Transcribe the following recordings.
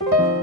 Welcome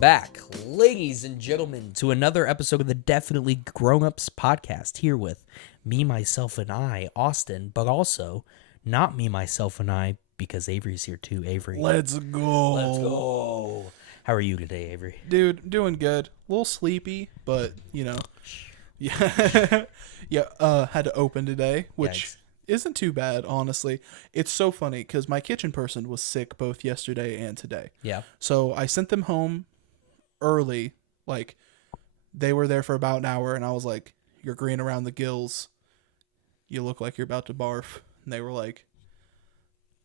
back, ladies and gentlemen, to another episode of the Definitely Grown Ups podcast. Here with me, myself, and I, Austin, but also not me, myself, and I, because Avery's here too. Avery, Let's go. let's go. How are you today, Avery? Dude, doing good. A little sleepy, but, you know. Yeah. Had to open today, which isn't too bad, honestly. It's so funny because my kitchen person was sick both yesterday and today. Yeah. So I sent them home early. Like, they were there for about an hour, and I was like, "You're green around the gills. You look like you're about to barf." And they were like,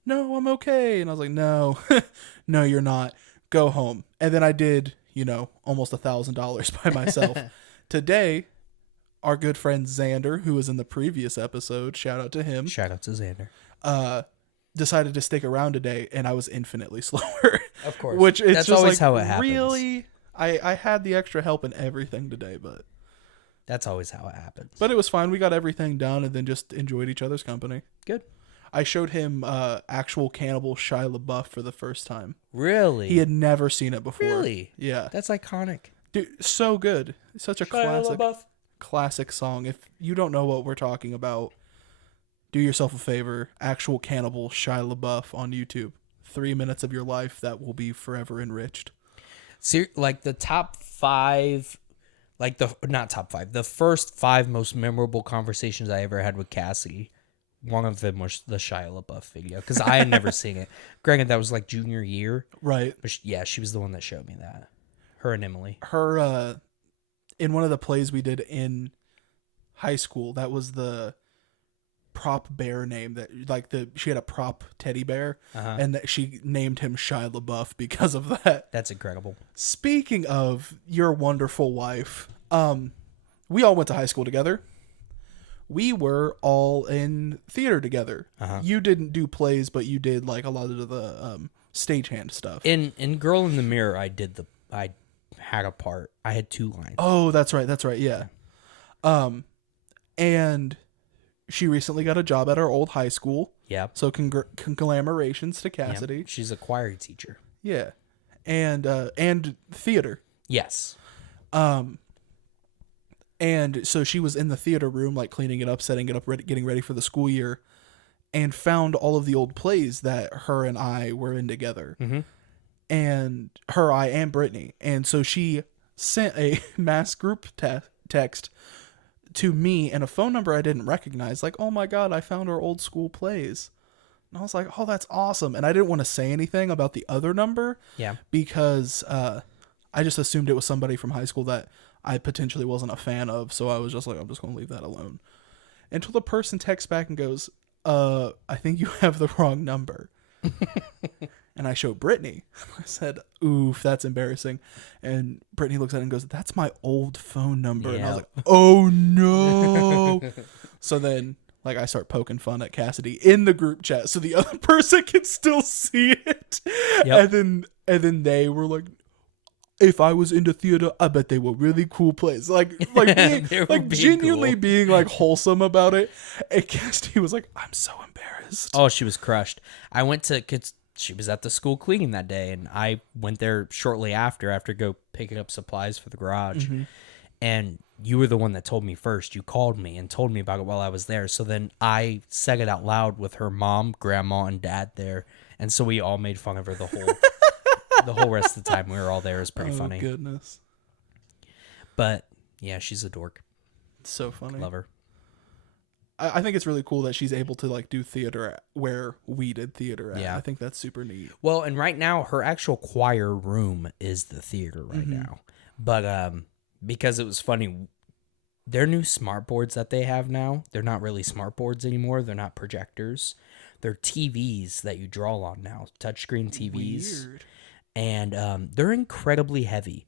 "No, I'm okay." And I was like, "No, no, you're not. Go home." And then I did, almost $1,000 by myself. Today, our good friend Xander, who was in the previous episode, shout out to him. Shout out to Xander. Decided to stick around today, and I was infinitely slower. Of course. Which it's That's just always like, how it happens. really, I had the extra help and everything today, but That's always how it happens. it was fine. We got everything done and then just enjoyed each other's company. Good. I showed him actual Cannibal Shia LaBeouf for the first time. Really? He had never seen it before. Really? Yeah. That's iconic. Dude, so good. Such a classic song. If you don't know what we're talking about, do yourself a favor. Actual Cannibal Shia LaBeouf on YouTube. 3 minutes of your life that will be forever enriched. Like the top five, not top five, the first five most memorable conversations I ever had with Cassie. One of them was the Shia LaBeouf video because I had never seen it. Granted, that was like junior year. Right. But she was the one that showed me that. Her and Emily. Her, in one of the plays we did in high school, that was the prop bear name she had a prop teddy bear, and that she named him Shia LaBeouf because of that. That's incredible. Speaking of your wonderful wife, we all went to high school together. We were all in theater together. You didn't do plays, but you did like a lot of the stagehand stuff. In Girl in the Mirror, I had a part. I had 2 lines. Oh, that's right. Yeah. And she recently got a job at our old high school. Yeah. So congratulations to Cassidy. Yep. She's a choir teacher. Yeah. And theater. Yes. And so she was in the theater room, like cleaning it up, setting it up, getting ready for the school year, and found all of the old plays that her and I were in together. Mm-hmm. And I and Brittany. And so she sent a mass group text to me and a phone number I didn't recognize. Like, "Oh my God, I found our old school plays." And I was like, "Oh, that's awesome." And I didn't want to say anything about the other number. Yeah. Because I just assumed it was somebody from high school that I potentially wasn't a fan of. So I was just like, I'm just going to leave that alone. Until the person texts back and goes, "I think you have the wrong number." And I showed Brittany. I said, "Oof, that's embarrassing." And Brittany looks at it and goes, "That's my old phone number." Yeah. And I was like, "Oh no." So then I start poking fun at Cassidy in the group chat so the other person can still see it. Yep. And then they were like, "If I was into theater, I bet they were really cool plays." Being, genuinely cool. being wholesome about it. And Cassidy was like, "I'm so embarrassed." Oh, she was crushed. I went to, cause she was at the school cleaning that day, and I went there shortly after go picking up supplies for the garage. Mm-hmm. And you were the one that told me first. You called me and told me about it while I was there. So then I said it out loud with her mom, grandma, and dad there. And so we all made fun of her the whole rest of the time we were all there. It was pretty funny. Oh, goodness. But, yeah, she's a dork. It's so funny. Love her. I think it's really cool that she's able to do theater where we did theater at. Yeah. I think that's super neat. Well, and right now her actual choir room is the theater right now. But because it was funny, their new smart boards that they have now, they're not really smart boards anymore. They're not projectors. They're TVs that you draw on now, touchscreen TVs. Weird. And they're incredibly heavy.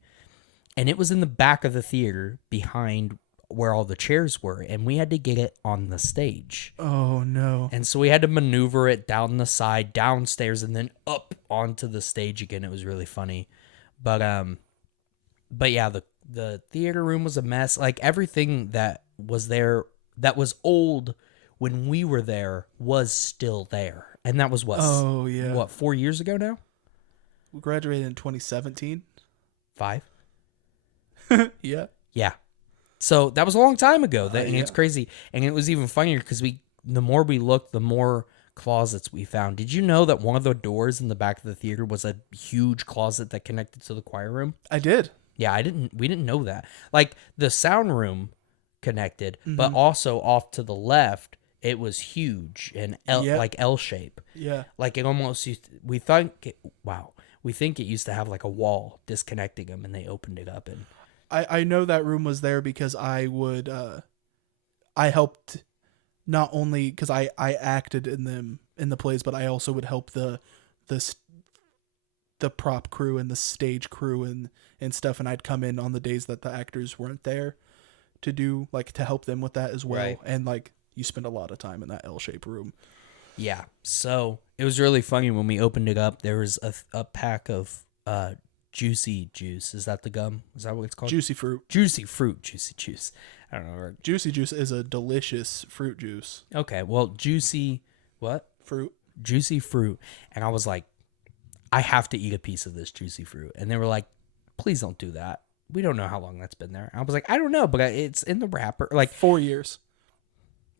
And it was in the back of the theater behind where all the chairs were, and we had to get it on the stage. Oh no. And so we had to maneuver it down the side, downstairs, and then up onto the stage again. It was really funny. But yeah, the theater room was a mess. Like everything that was there that was old when we were there was still there. And that was Oh yeah. what, 4 years ago now? We graduated in 2017. 5? Yeah. Yeah. So that was a long time ago. And Yeah. it's crazy. And it was even funnier because the more we looked, the more closets we found. Did you know that one of the doors in the back of the theater was a huge closet that connected to the choir room? I did. Yeah, we didn't know that. Like the sound room connected, but also off to the left, it was huge and like L shape. Yeah. Like it almost we think it used to have like a wall disconnecting them, and they opened it up. And I know that room was there because I helped, not only because I acted in the plays, but I also would help the prop crew and the stage crew and stuff, and I'd come in on the days that the actors weren't there to help them with that as well. Right. And like you spend a lot of time in that L-shaped room. yeah, so it was really funny when we opened it up. There was a pack of Juicy Juice. Is that the gum? Is that what it's called? Juicy fruit. Juicy fruit. Juicy juice. I don't know. Juicy juice is a delicious fruit juice. Okay, well, juicy what? Fruit. Juicy fruit. And I was like, I have to eat a piece of this juicy fruit. And they were like, please don't do that. We don't know how long that's been there. I was like, I don't know, but it's in the wrapper. Like 4 years.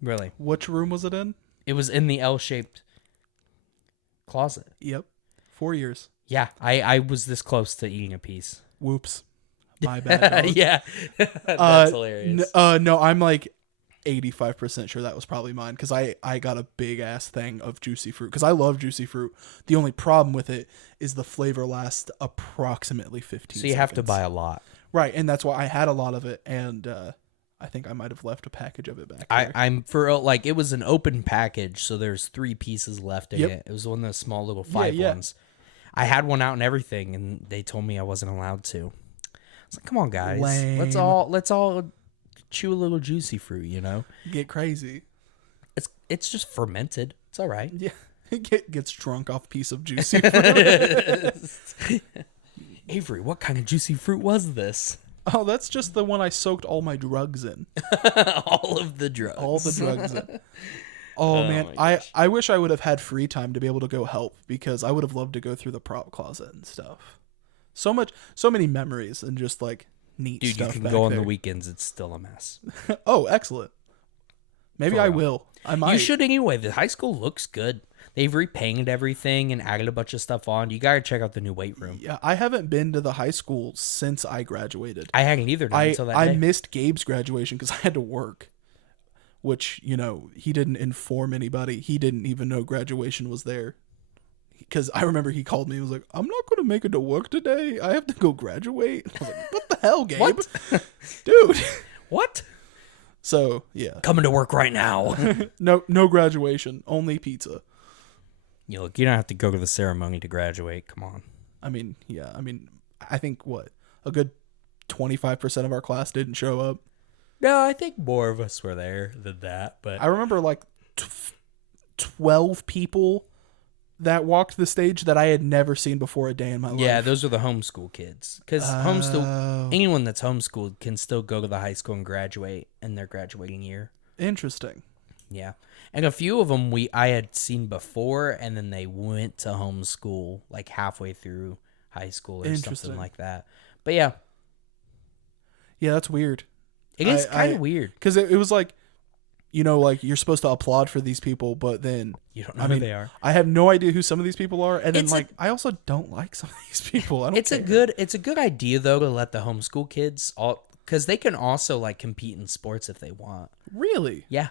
Really? Which room was it in? It was in the L-shaped closet. Yep. 4 years. Yeah, I was this close to eating a piece. Whoops. My bad. Yeah. That's hilarious. No, I'm like 85% sure that was probably mine because I got a big ass thing of juicy fruit because I love juicy fruit. The only problem with it is the flavor lasts approximately 15 So you have to buy a lot. Right, and that's why I had a lot of it, and I think I might have left a package of it back there. I'm for like it was an open package, so there's 3 pieces left in it. It was one of those small little 5 ones. I had one out and everything, and they told me I wasn't allowed to. I was like, "Come on, guys, Lame. let's all chew a little juicy fruit, you know? Get crazy. It's just fermented. It's all right." Yeah, gets drunk off a piece of juicy fruit. Avery, what kind of juicy fruit was this? Oh, that's just the one I soaked all my drugs in. All of the drugs. All the drugs in. Oh man, I wish I would have had free time to be able to go help because I would have loved to go through the prop closet and stuff. So many memories and just like neat Dude, stuff. you can back go on there. the weekends. It's still a mess. Oh, excellent. Maybe For I real. will. I might. You should anyway. The high school looks good. They've repainted everything and added a bunch of stuff on. You gotta check out the new weight room. Yeah, I haven't been to the high school since I graduated. I hadn't either until that I day. missed Gabe's graduation because I had to work, which, you know, he didn't inform anybody. He didn't even know graduation was there. Because I remember he called me and was like, I'm not going to make it to work today. I have to go graduate. I was like, what the hell, Gabe? What? Dude. What? So, yeah. Coming to work right now. No graduation. Only pizza. You look, you don't have to go to the ceremony to graduate. Come on. I mean, yeah. I mean, I think, a good 25% of our class didn't show up. No, I think more of us were there than that. But I remember like 12 people that walked the stage that I had never seen before a day in my life. yeah, those are the homeschool kids. Because anyone that's homeschooled can still go to the high school and graduate in their graduating year. Interesting. Yeah. And a few of them I had seen before, and then they went to homeschool like halfway through high school or something like that. But yeah. Yeah, that's weird. It is kind of weird. Because it was like, you know, like you're supposed to applaud for these people, but then You don't know who they are. I have no idea who some of these people are, and then It's I also don't like some of these people. I don't It's care. a good idea though to let the homeschool kids all, because they can also like compete in sports if they want. Really? Yeah.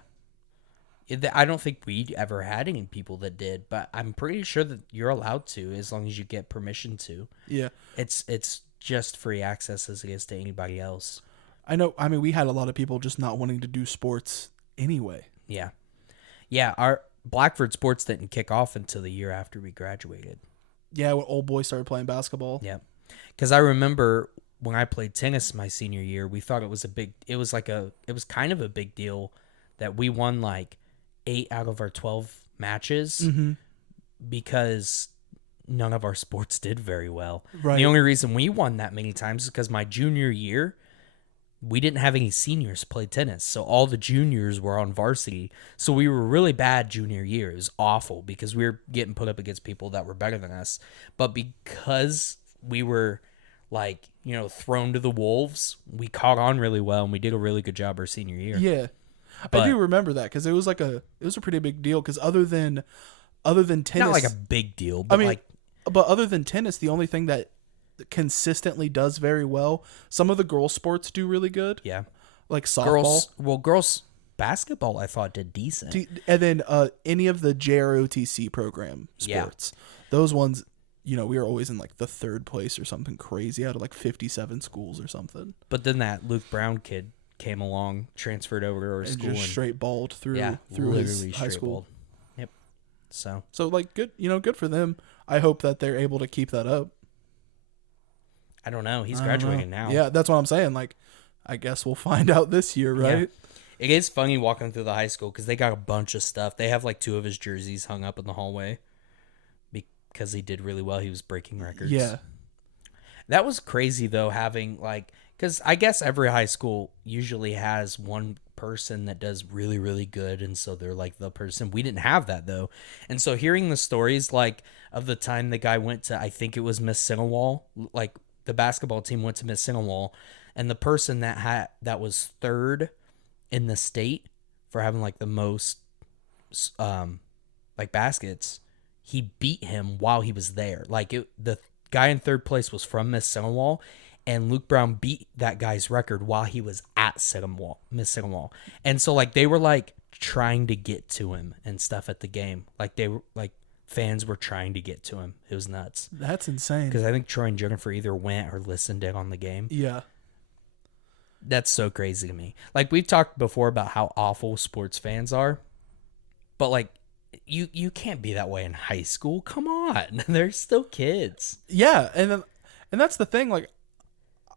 I don't think we ever had any people that did, but I'm pretty sure that you're allowed to as long as you get permission to. Yeah. It's just free access as it is to anybody else. I know. I mean, we had a lot of people just not wanting to do sports anyway. Yeah. Yeah, our Blackford sports didn't kick off until the year after we graduated. Yeah, when old boy started playing basketball. Yeah. Because I remember when I played tennis my senior year, we thought it was kind of a big deal that we won like 8 out of our 12 matches because none of our sports did very well. Right. The only reason we won that many times is because my junior year, we didn't have any seniors play tennis. So all the juniors were on varsity. So we were really bad junior year. It was awful because we were getting put up against people that were better than us. But because we were like, thrown to the wolves, we caught on really well and we did a really good job our senior year. Yeah. But I do remember that because it was a pretty big deal because other than tennis, not like a big deal, but but other than tennis, the only thing that consistently does very well, some of the girl sports do really good. Yeah. Like softball. Girls basketball I thought did decent. And then any of the JROTC program sports. Yeah. Those ones, we were always in like the 3rd place or something crazy out of like 57 schools or something. But then that Luke Brown kid came along, transferred over to our school, just straight balled through literally his high school. Balled. Yep. So like good, good for them. I hope that they're able to keep that up. I don't know. He's graduating now. Yeah, that's what I'm saying. Like, I guess we'll find out this year, right? Yeah. It is funny walking through the high school because they got a bunch of stuff. They have like 2 of his jerseys hung up in the hallway because he did really well. He was breaking records. Yeah. That was crazy though, having like, because I guess every high school usually has one person that does really, really good. And so they're like the person. We didn't have that though. And so hearing the stories like of the time the guy went to, I think it was Miss Sinowal, like the basketball team went to Miss Sinowal, and the person that was 3rd in the state for having like the most like baskets, he beat him while he was there. Like the guy in 3rd place was from Miss Sinowal, and Luke Brown beat that guy's record while he was at Miss Sinowal. And so like they were like trying to get to him and stuff at the game. Like they were like fans were trying to get to him. It was nuts. That's insane. Because I think Troy and Jennifer either went or listened in on the game. Yeah. That's so crazy to me. Like we've talked before about how awful sports fans are, but like you can't be that way in high school. Come on, they're still kids. Yeah, and that's the thing. Like,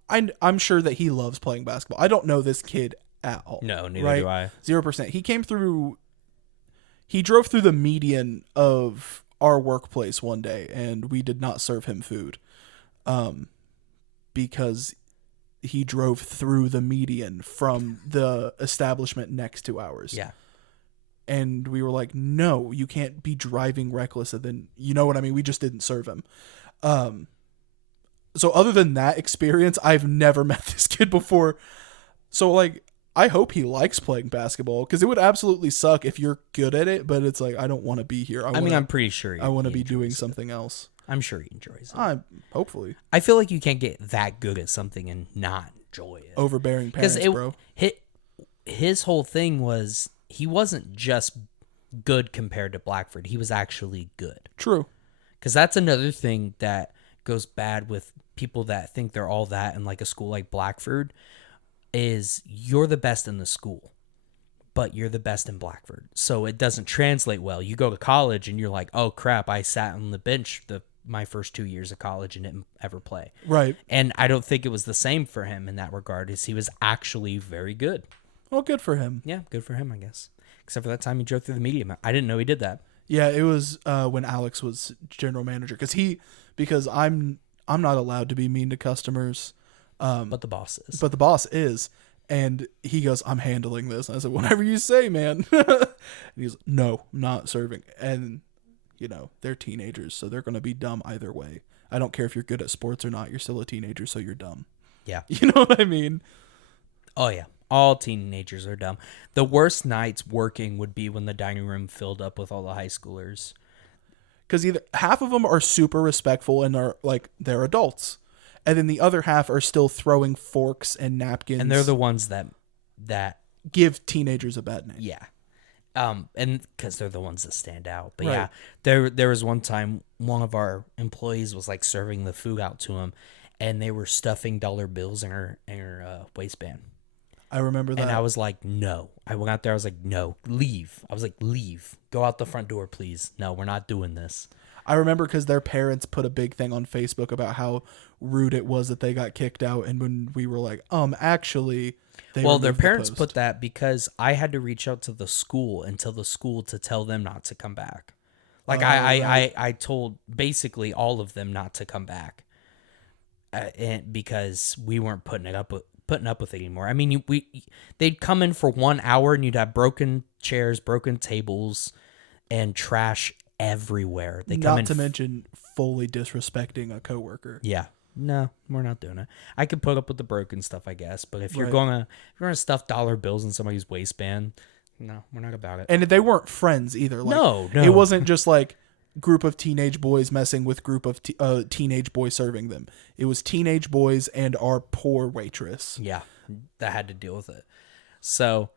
I'm sure that he loves playing basketball. I don't know this kid at all. No, neither do I. 0%. He drove through the median of our workplace one day, and we did not serve him food, because he drove through the median from the establishment next to ours. Yeah. And we were like, no, you can't be driving reckless. And then, you know what I mean? We just didn't serve him. So other than that experience, I've never met this kid before. So like, I hope he likes playing basketball, because it would absolutely suck if you're good at it, but it's like, I don't want to be here. I'm pretty sure I want to be doing something else. I'm sure he enjoys it. Hopefully. I feel like you can't get that good at something and not enjoy it. Overbearing parents, bro. His whole thing was he wasn't just good compared to Blackford. He was actually good. True. Because that's another thing that goes bad with people that think they're all that in like a school like Blackford, is you're the best in the school, but you're the best in Blackford. So it doesn't translate well. You go to college and you're like, oh crap, I sat on the bench my first 2 years of college and didn't ever play. Right. And I don't think it was the same for him in that regard, as he was actually very good. Well, good for him. Yeah, good for him, I guess. Except for that time he drove through the medium. I didn't know he did that. Yeah, it was when Alex was general manager, because I'm not allowed to be mean to customers. But the boss is. But the boss is. And he goes, I'm handling this. And I said, whatever you say, man. And he's no, I'm not serving. And, they're teenagers, so they're going to be dumb either way. I don't care if you're good at sports or not. You're still a teenager, so you're dumb. Yeah. You know what I mean? Oh, yeah. All teenagers are dumb. The worst nights working would be when the dining room filled up with all the high schoolers. Because either half of them are super respectful and are like, they're adults. And then the other half are still throwing forks and napkins. And they're the ones that give teenagers a bad name. Yeah. And because they're the ones that stand out. But right. Yeah, there was one time one of our employees was like serving the food out to him, and they were stuffing dollar bills in her waistband. I remember that. And I was like, no. I went out there. I was like, no, leave. I was like, leave. Go out the front door, please. No, we're not doing this. I remember because their parents put a big thing on Facebook about how rude it was that they got kicked out, and when we were like, actually, they Well, their removed the parents post. put that because I had to reach out to the school and tell the school to tell them not to come back. Like Right. I told basically all of them not to come back, and because we weren't putting up with it anymore. I mean, they'd come in for 1 hour and you'd have broken chairs, broken tables, and trash everywhere. They come Not in. to mention fully disrespecting a coworker. Yeah. No, we're not doing it. I could put up with the broken stuff, I guess, but if you're Right. gonna stuff dollar bills in somebody's waistband, no, we're not about it. And they weren't friends either. Like, No. It wasn't just like group of teenage boys messing with group of teenage boys serving them. It was teenage boys and our poor waitress. Yeah, that had to deal with it. So,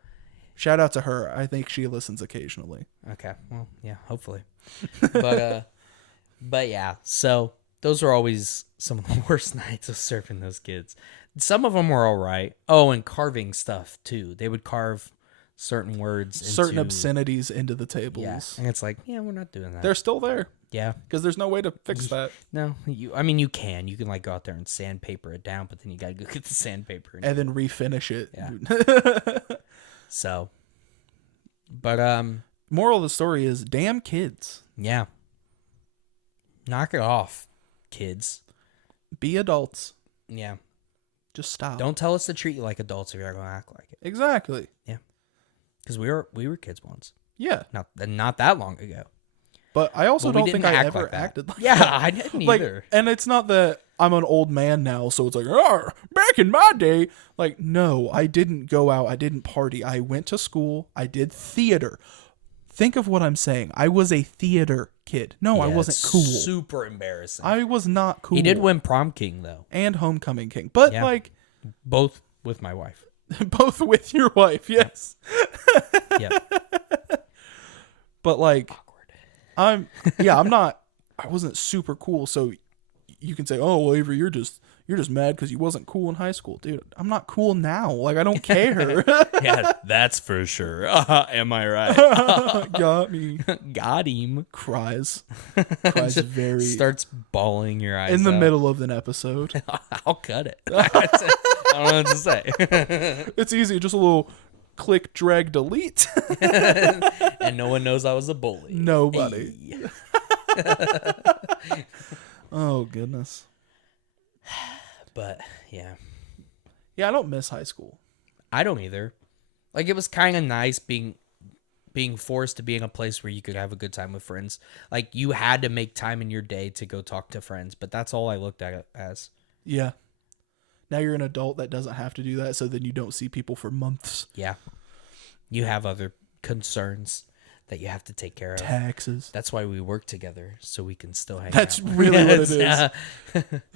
Shout out to her. I think she listens occasionally. okay, well, yeah, hopefully. But yeah, so those were always some of the worst nights of serving those kids. Some of them were all right. Oh, and carving stuff too. They would carve certain words, Certain into, obscenities into the yeah, tables. and it's like, yeah, we're not doing that. They're still there Yeah, because there's no way to fix that. no, you can like go out there and sandpaper it down, but then you gotta go get the sandpaper And then refinish it. Yeah. So, but Moral of the story is, damn kids. yeah, knock it off, kids. Be adults. Yeah, Just stop. don't tell us to treat you like adults if you're gonna act like it. Exactly. Because we were kids once, Yeah. not that long ago. But I also But we don't didn't think I act ever like that. acted like Yeah, that. I didn't Like, either. and it's not that I'm an old man now, so it's like, back in my day. Like, no, I didn't go out. I didn't party. I went to school. I did theater. Think of what I'm saying. I was a theater kid. No, I Yeah, wasn't it's cool. Super embarrassing. I was not cool. He did win prom king though, And homecoming king. But, Yeah. like, both with my wife. both with your wife, yes. Yep. But, like, Awkward. I wasn't super cool, so you can say, "Oh, well, Avery, you're just mad because you wasn't cool in high school." Dude, I'm not cool now. Like, I don't care. Yeah, that's for sure. Am I right? Got me. Got him. Cries Just very starts bawling your eyes in the out. middle of an episode. I'll cut it. I don't know what to say. It's easy, just a little click, drag, delete. And no one knows I was a bully. Nobody. Hey. Oh, goodness. But yeah, Yeah, I don't miss high school. I don't either. Like, it was kind of nice being forced to be in a place where you could have a good time with friends. Like, you had to make time in your day to go talk to friends, but that's all I looked at it as. Yeah. Now you're an adult that doesn't have to do that, so then you don't see people for months. Yeah. You have other concerns that you have to take care of. Taxes. That's why we work together, so we can still hang That's out. really what it is. Yeah.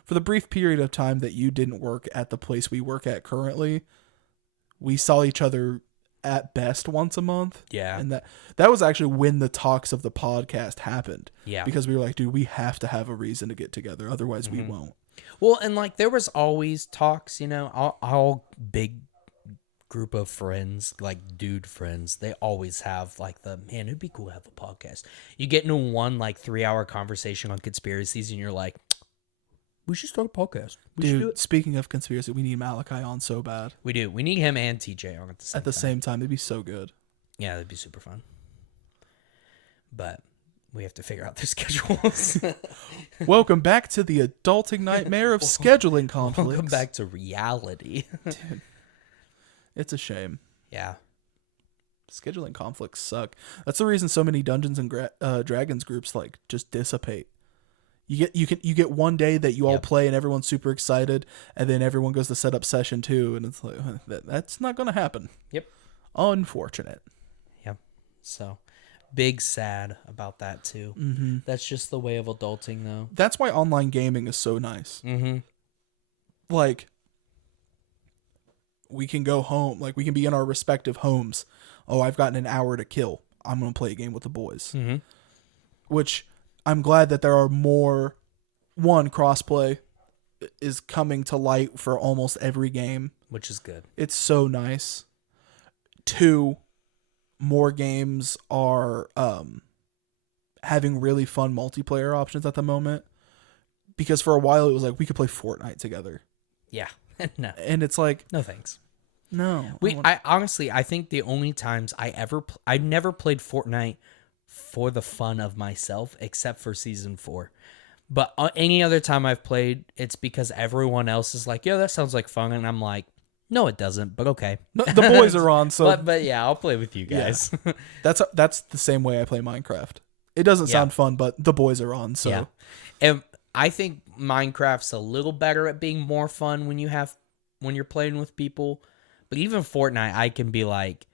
For the brief period of time that you didn't work at the place we work at currently, we saw each other at best once a month. Yeah. And that was actually when the talks of the podcast happened. Yeah. Because we were like, dude, we have to have a reason to get together. Otherwise, we won't. Well, and like there was always talks, all big group of friends, like dude friends, they always have like man, it'd be cool to have a podcast. You get into one like 3-hour conversation on conspiracies and you're like, we should start a podcast. We should do Dude, it. speaking of conspiracy, we need Malachi on so bad. We do. We need him and TJ on at the same time. It'd be so good. Yeah, that'd be super fun. But we have to figure out their schedules. Welcome back to the adulting nightmare of scheduling conflicts. Welcome back to reality. Dude, it's a shame. Yeah. Scheduling conflicts suck. That's the reason so many Dungeons and Dragons groups like just dissipate. You get one day that you all play and everyone's super excited, and then everyone goes to set up session 2, and it's like that's not gonna happen. Yep. Unfortunate. Yep. So, big sad about that too. Mm-hmm. That's just the way of adulting, though. That's why online gaming is so nice. Mm-hmm. Like, we can go home. Like, we can be in our respective homes. Oh, I've gotten an hour to kill. I'm gonna play a game with the boys. Mm-hmm. Which I'm glad that there are more. One, crossplay is coming to light for almost every game. Which is good. It's so nice. 2, more games are having really fun multiplayer options at the moment. Because for a while it was like we could play Fortnite together. Yeah. No. And it's like, No thanks. no. I honestly, I think the only times I never played Fortnite for the fun of myself, except for season 4. But any other time I've played, it's because everyone else is like, yeah, that sounds like fun. And I'm like, no, it doesn't, but okay. The boys are on, so but yeah, I'll play with you guys. Yeah. That's the same way I play Minecraft. It doesn't sound fun, but the boys are on, so. Yeah. And I think Minecraft's a little better at being more fun when you're playing with people. But even Fortnite, I can be like,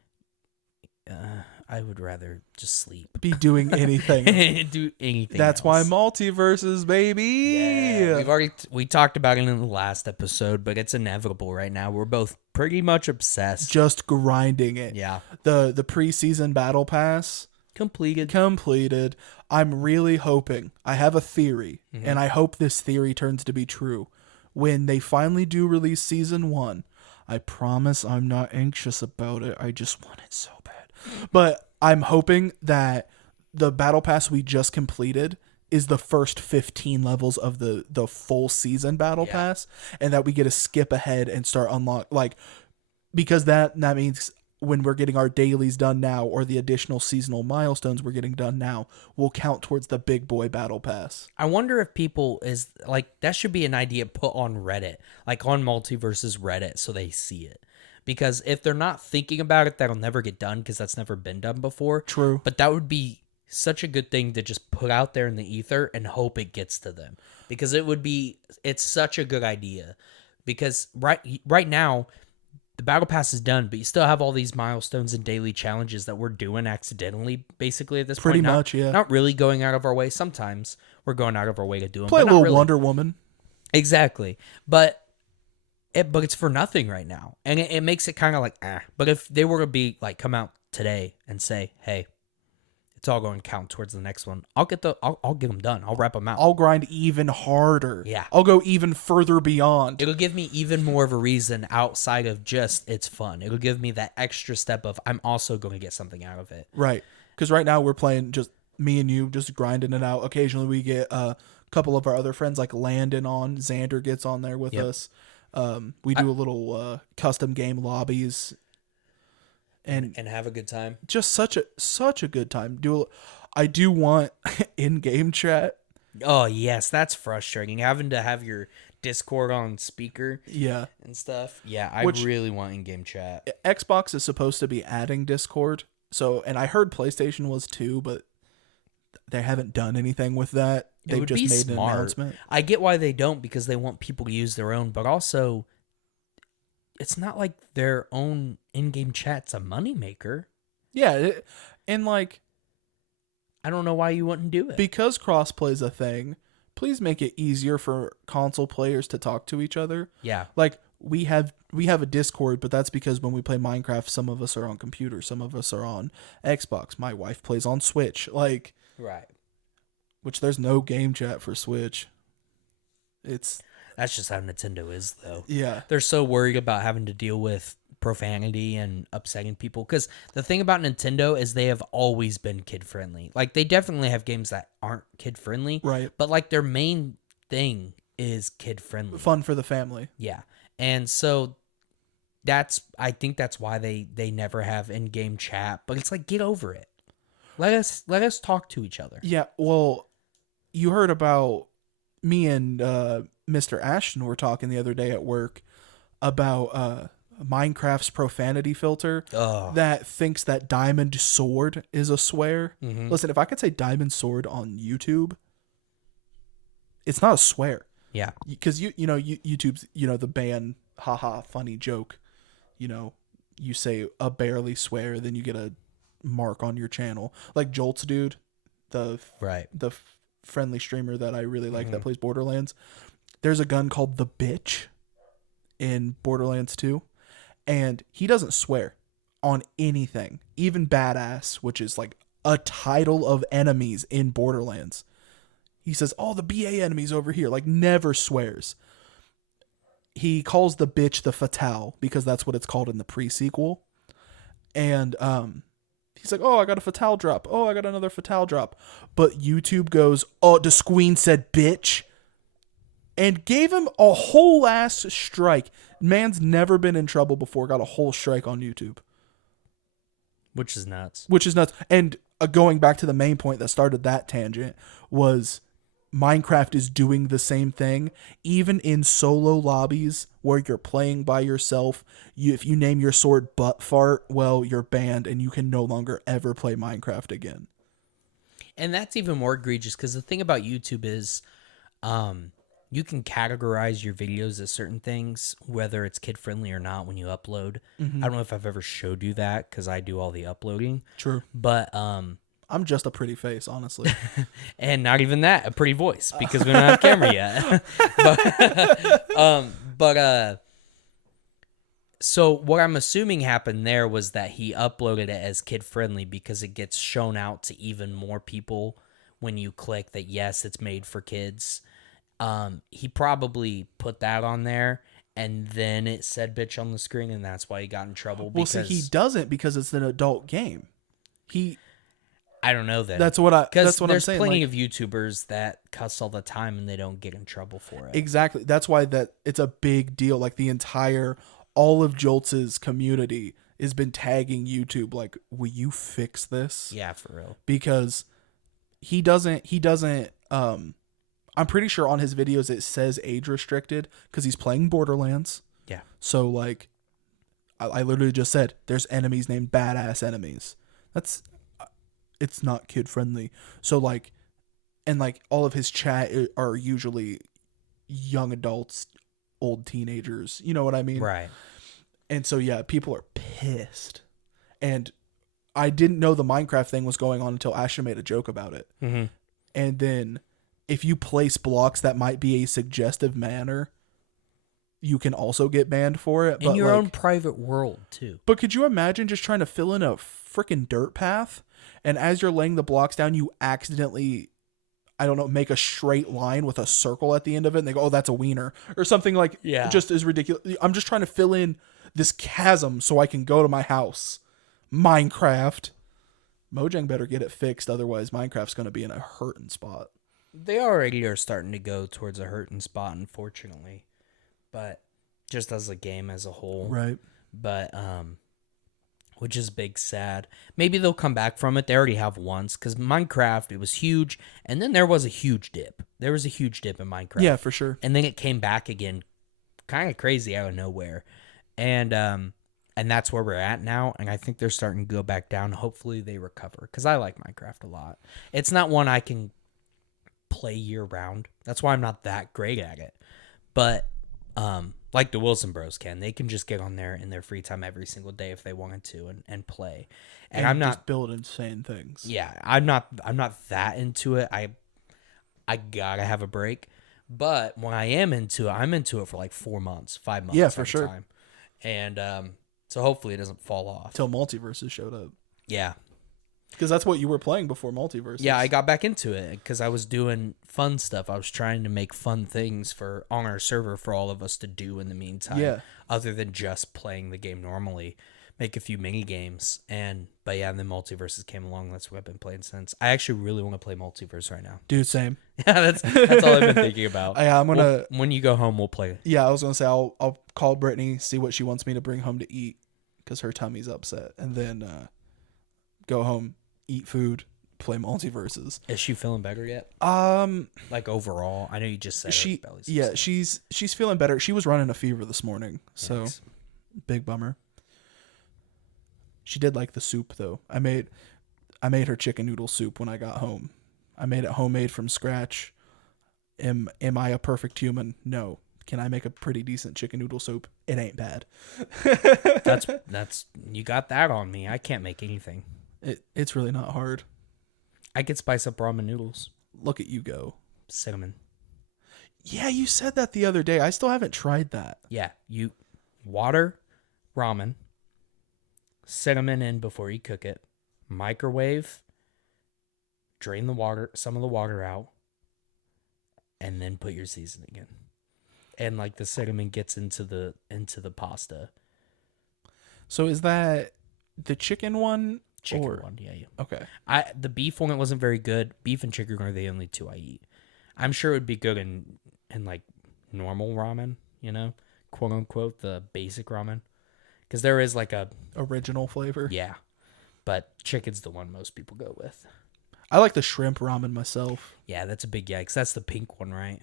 I would rather just sleep. Be doing anything. Do anything. That's else. why multiverses, baby. Yeah. We talked about it in the last episode, but it's inevitable right now. We're both pretty much obsessed. Just grinding it. Yeah. The preseason battle pass completed. I'm really hoping. I have a theory, and I hope this theory turns to be true. When they finally do release season 1, I promise I'm not anxious about it. I just want it so bad. But I'm hoping that the battle pass we just completed is the first 15 levels of the full season battle pass, and that we get to skip ahead and start unlock, like, because that means when we're getting our dailies done now, or the additional seasonal milestones we're getting done now, will count towards the big boy battle pass. I wonder if people is like, that should be an idea put on Reddit, like on Multiverse's Reddit, so they see it. Because if they're not thinking about it, that'll never get done, because that's never been done before. True. But that would be such a good thing to just put out there in the ether and hope it gets to them. Because it's such a good idea. Because right now, the battle pass is done, but you still have all these milestones and daily challenges that we're doing accidentally, basically, at this Pretty point. much, yeah. Not really going out of our way. Sometimes we're going out of our way to do them. Play a but little not really. Wonder Woman. Exactly. But it's for nothing right now. And it makes it kind of like, But if they were to be like, come out today and say, hey, it's all going to count towards the next one, I'll get them done. I'll wrap them out. I'll grind even harder. Yeah. I'll go even further beyond. It'll give me even more of a reason outside of just it's fun. It'll give me that extra step of I'm also going to get something out of it. Right. Because right now we're playing just me and you, just grinding it out. Occasionally we get a couple of our other friends like Landon on. Xander gets on there with us. We do a little custom game lobbies. And have a good time. Just such a good time. I do want in-game chat. Oh yes, that's frustrating. Having to have your Discord on speaker, and stuff. Yeah, I really want in-game chat. Xbox is supposed to be adding Discord, and I heard PlayStation was too, but they haven't done anything with that. They've just made an announcement. I get why they don't, because they want people to use their own, but also, it's not like their own in-game chat's a moneymaker. Yeah, and like, I don't know why you wouldn't do it. Because crossplay is a thing, please make it easier for console players to talk to each other. Yeah. Like, we have a Discord, but that's because when we play Minecraft, some of us are on computers, some of us are on Xbox. My wife plays on Switch. Like, right. Which there's no game chat for Switch. That's just how Nintendo is, though. Yeah. They're so worried about having to deal with profanity and upsetting people. Because the thing about Nintendo is they have always been kid-friendly. Like, they definitely have games that aren't kid-friendly. Right. But, like, their main thing is kid-friendly. Fun for the family. Yeah. And so I think that's why they never have in-game chat. But it's like, get over it. Let us talk to each other. Yeah, well, you heard about me and Mr. Ashton were talking the other day at work about Minecraft's profanity filter that thinks that diamond sword is a swear. Mm-hmm. Listen, if I could say diamond sword on YouTube, it's not a swear. Yeah. Because YouTube's, the ban, haha, funny joke. You say a barely swear, then you get a mark on your channel. Like Jolts Dude, the friendly streamer that I really like that plays Borderlands. There's a gun called the Bitch in Borderlands 2, and he doesn't swear on anything, even badass, which is like a title of enemies in Borderlands. He says, all the BA enemies over here, like never swears. He calls the bitch the Fatale because that's what it's called in the pre-sequel. And He's like, oh, I got a fatal drop. Oh, I got another fatal drop. But YouTube goes, oh, the Squeen said bitch. And gave him a whole ass strike. Man's never been in trouble before. Got a whole strike on YouTube. Which is nuts. And going back to the main point that started that tangent was Minecraft is doing the same thing. Even in solo lobbies where you're playing by yourself, if you name your sword butt fart, well, you're banned and you can no longer ever play Minecraft again. And that's even more egregious because the thing about YouTube is you can categorize your videos as certain things, whether it's kid-friendly or not when you upload. I don't know if I've ever showed you that because I do all the uploading. True. But I'm just a pretty face, honestly. and not even that, a pretty voice because we don't have camera yet. So what I'm assuming happened there was that he uploaded it as kid-friendly because it gets shown out to even more people when you click that, yes, it's made for kids. He probably put that on there and then it said bitch on the screen and that's why he got in trouble. Well, see, he doesn't because it's an adult game. I don't know that. That's what I'm saying. There's plenty of YouTubers that cuss all the time and they don't get in trouble for it. Exactly. That's why it's a big deal. Like all of Jolts' community has been tagging YouTube like, will you fix this? Yeah, for real. Because he doesn't I'm pretty sure on his videos it says age restricted because he's playing Borderlands. Yeah. So like, I literally just said there's enemies named badass enemies. It's not kid friendly. So like, and like all of his chat are usually young adults, old teenagers. You know what I mean? Right. And so yeah, people are pissed. And I didn't know the Minecraft thing was going on until Ashley made a joke about it. Mm-hmm. And then if you place blocks that might be a suggestive manner, you can also get banned for it. In your own private world, too. But could you imagine just trying to fill in a freaking dirt path? And as you're laying the blocks down, you accidentally, I don't know, make a straight line with a circle at the end of it. And they go, oh, that's a wiener. Or something like, just as ridiculous. I'm just trying to fill in this chasm so I can go to my house. Minecraft. Mojang better get it fixed. Otherwise, Minecraft's going to be in a hurting spot. They already are starting to go towards a hurting spot, unfortunately. But just as a game as a whole. Right. But, which is big sad. Maybe they'll come back from it. They already have once. Because Minecraft, it was huge. And then there was a huge dip. There was a huge dip in Minecraft. Yeah, for sure. And then it came back again. Kind of crazy out of nowhere. And that's where we're at now. And I think they're starting to go back down. Hopefully they recover. Because I like Minecraft a lot. It's not one I can play year round. That's why I'm not that great at it. But like the Wilson Bros can. They can just get on there in their free time every single day if they wanted to and play. And I'm not just build insane things. Yeah, I'm not that into it. I gotta have a break. But when I am into it, I'm into it for like 4 months, 5 months. Yeah, for sure. Time. And so hopefully it doesn't fall off. Till Multiverses showed up. Yeah. Because that's what you were playing before Multiverses. Yeah, I got back into it because I was doing fun stuff. I was trying to make fun things on our server for all of us to do in the meantime. Yeah. Other than just playing the game normally. Make a few mini games. But yeah, and then Multiverses came along. That's what I've been playing since. I actually really want to play Multiverse right now. Dude, same. Yeah, that's all I've been thinking about. Yeah, I'm gonna. When you go home, we'll play. Yeah, I was gonna say I'll call Brittany, see what she wants me to bring home to eat, because her tummy's upset, and then go home, eat food, play Multiverses. Is she feeling better yet? Like overall, I know you just said her belly's upset. she's feeling better. She was running a fever this morning, so Yikes. Big bummer. She did like the soup though. I made her chicken noodle soup when I got home. I made it homemade from scratch. Am I a perfect human? No. Can I make a pretty decent chicken noodle soup? It ain't bad. That's you got that on me. I can't make anything. It's really not hard. I could spice up ramen noodles. Look at you go. Cinnamon. Yeah, you said that the other day. I still haven't tried that. Yeah, you water, ramen, cinnamon in before you cook it, microwave, drain some of the water out, and then put your seasoning in. And like the cinnamon gets into the pasta. So is that the chicken one? Chicken Or one, yeah. okay. The beef one wasn't very good. Beef and chicken are the only two I eat. I'm sure it would be good in like normal ramen, quote unquote, the basic ramen, because there is like a Original flavor. yeah, but chicken's the one most people go with. I like the shrimp ramen myself. Yeah, that's a big yikes. That's the pink one, right?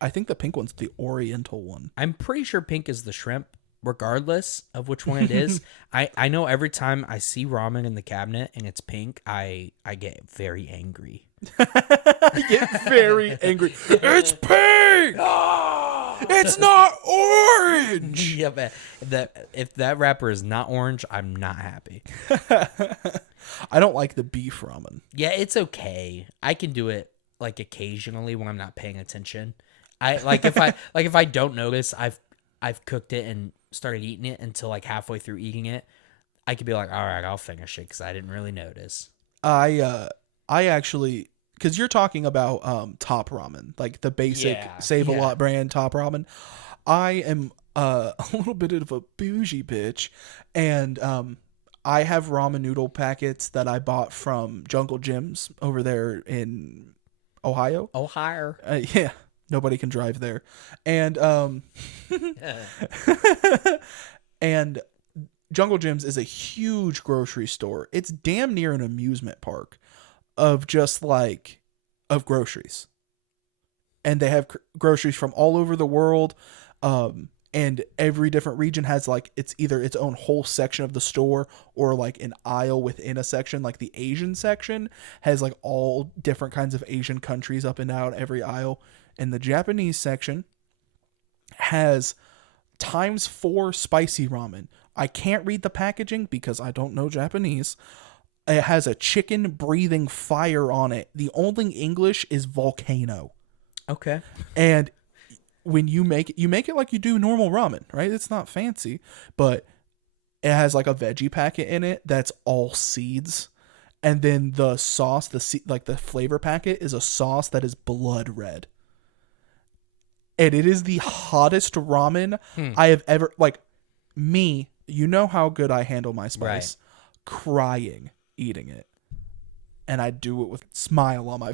I think the pink one's the Oriental one. I'm pretty sure pink is the shrimp, regardless of which one it is. I know every time I see ramen in the cabinet and it's pink, I get very angry. I get very angry. It's pink. It's not orange. Yeah, but if that wrapper is not orange, I'm not happy. I don't like the beef ramen. Yeah, it's okay. I can do it like occasionally when I'm not paying attention. If I don't notice I've cooked it and started eating it until like halfway through eating it, I could be like, all right, I'll finish it because I didn't really notice. I actually, because you're talking about top ramen, like the basic Save-A-Lot brand top ramen. I am a little bit of a bougie bitch, and I have ramen noodle packets that I bought from Jungle Gyms over there in Ohio. Ohio. Yeah, nobody can drive there, and and Jungle Gyms is a huge grocery store. It's damn near an amusement park of groceries. And they have groceries from all over the world. And every different region has like, it's either its own whole section of the store or like an aisle within a section. Like the Asian section has like all different kinds of Asian countries up and down every aisle. And the Japanese section has ×4 spicy ramen. I can't read the packaging because I don't know Japanese. It has a chicken breathing fire on it. The only English is volcano. Okay. And when you make it like you do normal ramen, right? It's not fancy, but it has like a veggie packet in it that's all seeds. And then the sauce, the flavor packet is a sauce that is blood red. And it is the hottest ramen I have ever, like, me, you know how good I handle my spice. Right. Crying eating it. And I do it with a smile on my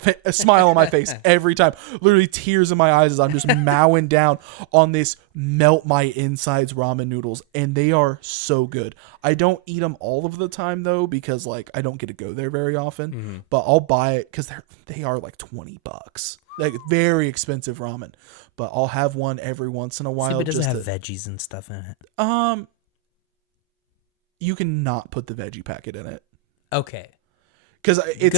face every time. Literally tears in my eyes as I'm just mowing down on this melt my insides ramen noodles. And they are so good. I don't eat them all of the time though, because like I don't get to go there very often. Mm-hmm. But I'll buy it because they are like $20. Like very expensive ramen. But I'll have one every once in a while. See, but it doesn't have veggies and stuff in it. You can not put the veggie packet in it. Okay. Because it's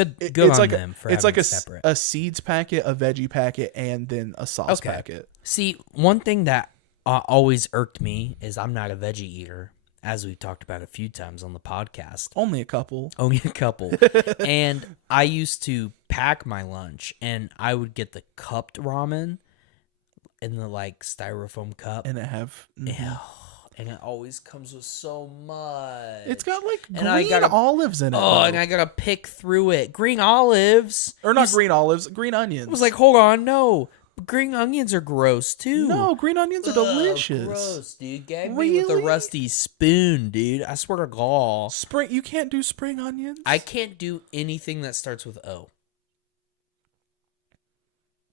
like separate. A seeds packet, a veggie packet, and then a sauce packet. See, one thing that always irked me is I'm not a veggie eater, as we've talked about a few times on the podcast. Only a couple. And I used to pack my lunch, and I would get the cupped ramen in the like styrofoam cup, and it have. Mm-hmm. And it always comes with so much. It's got like green olives in it. Oh, and I gotta pick through it. Green olives. Or not green olives, green onions. I was like, hold on, no. Green onions are gross too. No, green onions are delicious. Gross, dude. Gag me with a rusty spoon, dude. I swear to God. You can't do spring onions? I can't do anything that starts with O.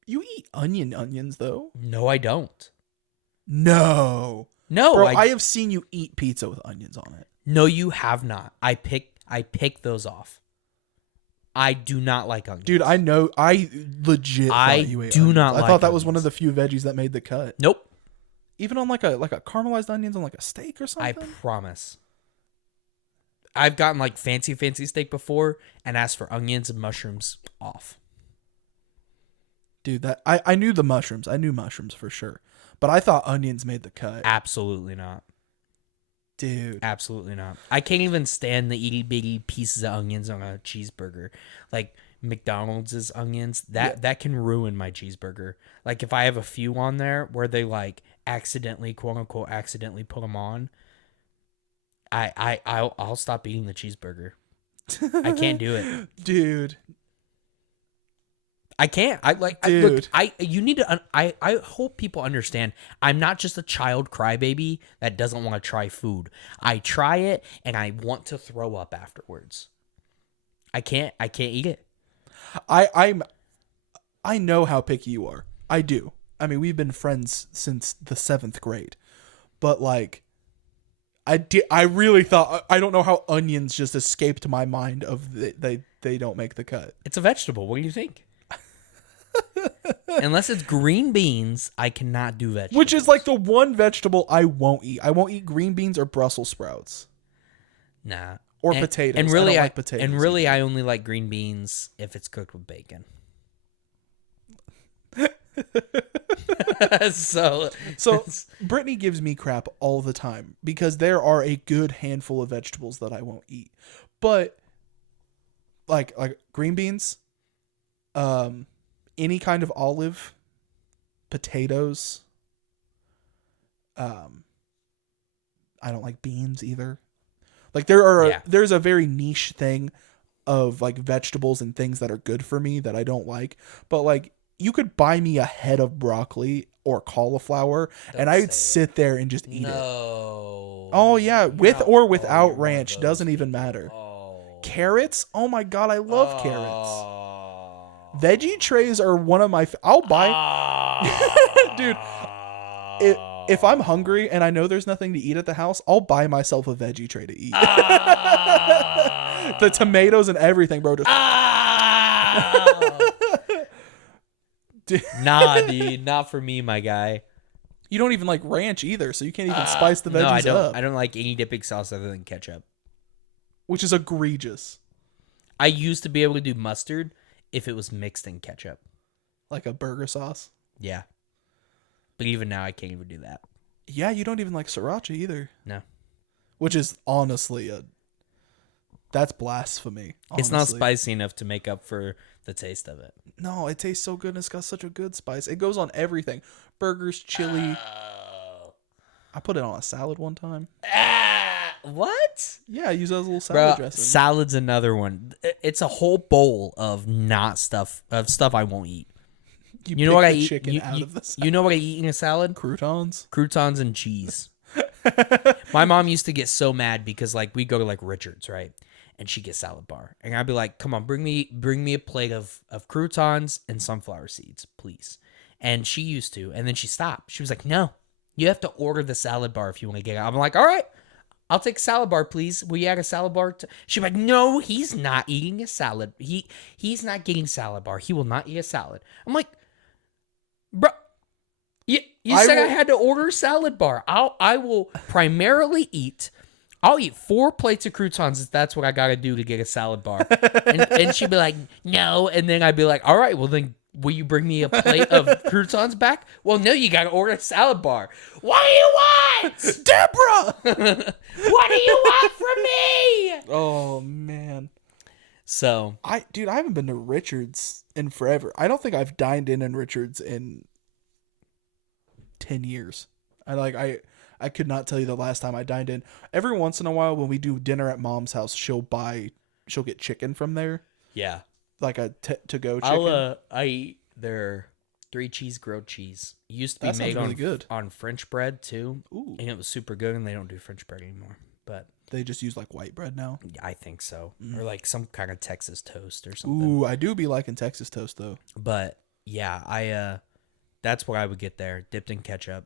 You eat onions though? No, I don't. No. Bro, I have seen you eat pizza with onions on it. No, you have not. I pick those off. I do not like onions. Dude, I know. I legit thought you ate onions. I thought that was one of the few veggies that made the cut. Nope. Even on like a caramelized onions on like a steak or something? I promise. I've gotten like fancy steak before and asked for onions and mushrooms off. Dude, I knew the mushrooms. I knew mushrooms for sure. But I thought onions made the cut. Absolutely not. Dude. Absolutely not. I can't even stand the itty bitty pieces of onions on a cheeseburger. Like McDonald's onions, that can ruin my cheeseburger. Like if I have a few on there where they like accidentally, quote unquote, accidentally put them on, I'll stop eating the cheeseburger. I can't do it. Dude. I can't. Dude. You need to. I hope people understand. I'm not just a child crybaby that doesn't want to try food. I try it and I want to throw up afterwards. I can't eat it. I know how picky you are. I do. I mean, we've been friends since the 7th grade, but like, I really thought, I don't know how onions just escaped my mind of they don't make the cut. It's a vegetable. What do you think? Unless it's green beans, I cannot do vegetables. Which is like the one vegetable I won't eat. I won't eat green beans or Brussels sprouts. Nah. Or potatoes. And really, I don't like potatoes. And really, I only like green beans if it's cooked with bacon. So Brittany gives me crap all the time because there are a good handful of vegetables that I won't eat. But like green beans, any kind of olive, potatoes, I don't like beans either. Like there's a very niche thing of like vegetables and things that are good for me that I don't like. But like you could buy me a head of broccoli or cauliflower and I would sit there and just eat it. Oh yeah, with or without ranch, doesn't even matter. Carrots? Oh my god, I love carrots. Veggie trays are one of my I'll buy dude. If I'm hungry and I know there's nothing to eat at the house, I'll buy myself a veggie tray to eat. The tomatoes and everything, bro. Just Nah, dude, not for me, my guy. You don't even like ranch either, so you can't even spice the veggies up. I don't like any dipping sauce other than ketchup. Which is egregious. I used to be able to do mustard if it was mixed in ketchup. Like a burger sauce? Yeah. But even now, I can't even do that. Yeah, you don't even like sriracha either. No. Which is honestly that's blasphemy. Honestly. It's not spicy enough to make up for the taste of it. No, it tastes so good and it's got such a good spice. It goes on everything. Burgers, chili. I put it on a salad one time. What? Yeah, I use that as a little salad dressing. Salad's another one. It's a whole bowl of stuff I won't eat. You know what I eat? You know what I eat in a salad? Croutons and cheese. My mom used to get so mad because like we go to like Richard's, right? And she gets salad bar. And I'd be like, come on, bring me a plate of croutons and sunflower seeds, please. And she used to, and then she stopped. She was like, no, you have to order the salad bar if you want to get it. I'm like, all right, I'll take a salad bar, please. Will you add a salad bar? She's like, no, he's not eating a salad. He's not getting salad bar. He will not eat a salad. I'm like, bro, you said I had to order a salad bar. I will primarily eat. I'll eat 4 plates of croutons if that's what I got to do to get a salad bar. And she'd be like, no. And then I'd be like, all right, well then, will you bring me a plate of croutons back? Well, no, you got to order a salad bar. What do you want? Deborah! What do you want from me? Oh, man. So. I haven't been to Richard's in forever. I don't think I've dined in Richard's in 10 years. I could not tell you the last time I dined in. Every once in a while when we do dinner at mom's house, she'll get chicken from there. Yeah. Like a to-go chicken. I eat their 3-cheese grilled cheese. It used to be made really good. on French bread too. Ooh. And it was super good, and they don't do French bread anymore. But they just use like white bread now? I think so. Or like some kind of Texas toast or something. Ooh, I do be liking Texas toast though. But yeah, that's what I would get there, dipped in ketchup.